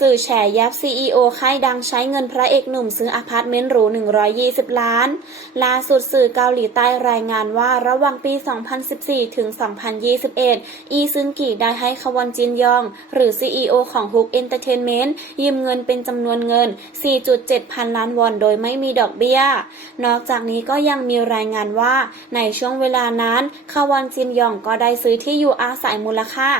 สื่อแฉยับ CEO ค่ายดังใช้เงินพระเอกหนุ่มซื้ออพาร์ตเมนต์หรู 120 ล้าน ล่าสุดสื่อเกาหลีใต้รายงานว่าระหว่างปี 2014 ถึง 2021 อีซึงกิได้ให้คาวอนจินยอง หรือ CEO ของ Hook Entertainment ยืมเงินเป็นจำนวนเงิน 4.7 พันล้านวอนโดยไม่มีดอกเบี้ย นอกจากนี้ก็ยังมีรายงานว่าในช่วงเวลานั้นคาวอนจินยองก็ได้ซื้อที่อยู่อาศัยมูลค่า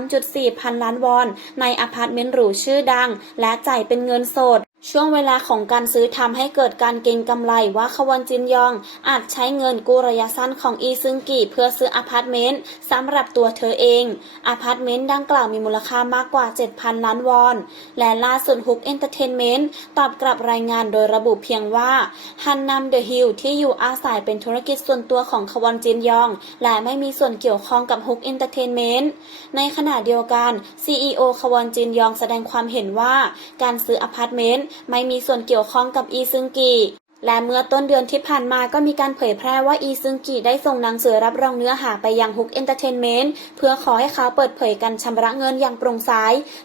3.4 พันล้านวอน ในอพาร์ตเมนต์หรูชื่อื่อดัง และจ่ายเป็นเงินสด ช่วงเวลาของการซื้อทำให้เกิดการเก็งกำไรว่าคาวอนจินยอง อาจใช้เงินกู้ระยะสั้นของอีซึงกิเพื่อซื้ออพาร์ตเมนต์สำหรับตัวเธอเองอพาร์ตเมนต์ดังกล่าวมีมูลค่ามากกว่า 7,000 ล้านวอน และล่าสุดฮุกเอนเตอร์เทนเมนต์ตอบกลับรายงานโดยระบุเพียงว่าฮันนัมเดอะฮิลที่อยู่อาศัยเป็นธุรกิจส่วนตัวของคาวอนจินยอง และไม่มีส่วนเกี่ยวข้องกับฮุกเอนเตอร์เทนเมนต์ในขณะเดียวกัน CEO คาวอนจินยองแสดงความเห็นว่าการซื้ออพาร์ตเมนต์ไม่มีส่วนเกี่ยวข้องกับอีซึงกิ และเมื่อต้นเดือนที่ผ่านมาก็มีการเผยแพร่ว่าอีซึงกิได้ส่งหนังสือรับรองเนื้อหาไปยังฮุกเอนเตอร์เทนเมนต์เพื่อขอให้เขาเปิดเผยการชำระเงินอย่างโปร่งใส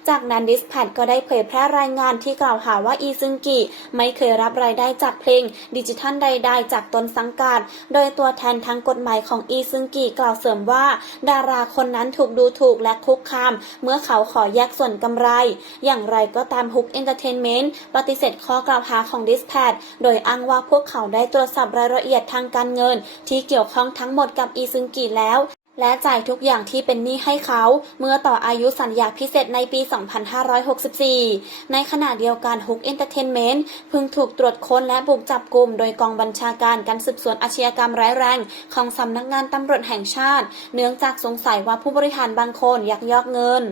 จากนั้นดิสแพดก็ได้เผยแพร่รายงานที่กล่าวหาว่าอีซึงกิไม่เคยรับรายได้จากเพลงดิจิทัลใด ๆ จากตนสังกัด โดยตัวแทนทางกฎหมายของอีซึงกิกล่าวเสริมว่า ดาราคนนั้นถูกดูถูกและคุกคาม เมื่อเขาขอแยกส่วนกำไร อย่างไรก็ตามฮุกเอนเตอร์เทนเมนต์ปฏิเสธข้อกล่าวหาของดิสแพดโดยอ้างว่าพวกเขาได้ตรวจสอบรายละเอียดทางการเงิน ที่เกี่ยวข้องทั้งหมดกับอีซึงกิแล้ว และจ่ายทุกอย่างที่เป็นหนี้ให้เขา เมื่อต่ออายุสัญญาพิเศษในปี 2564 ในขณะเดียวกันฮุกเอนเตอร์เทนเมนต์เพิ่งถูกตรวจค้นและบุกจับกลุ่มโดยกองบัญชาการการสืบสวนอาชญากรรมร้ายแรง ของสำนักงานตำรวจแห่งชาติ เนื่องจากสงสัยว่าผู้บริหารบางคนยักยอกเงิน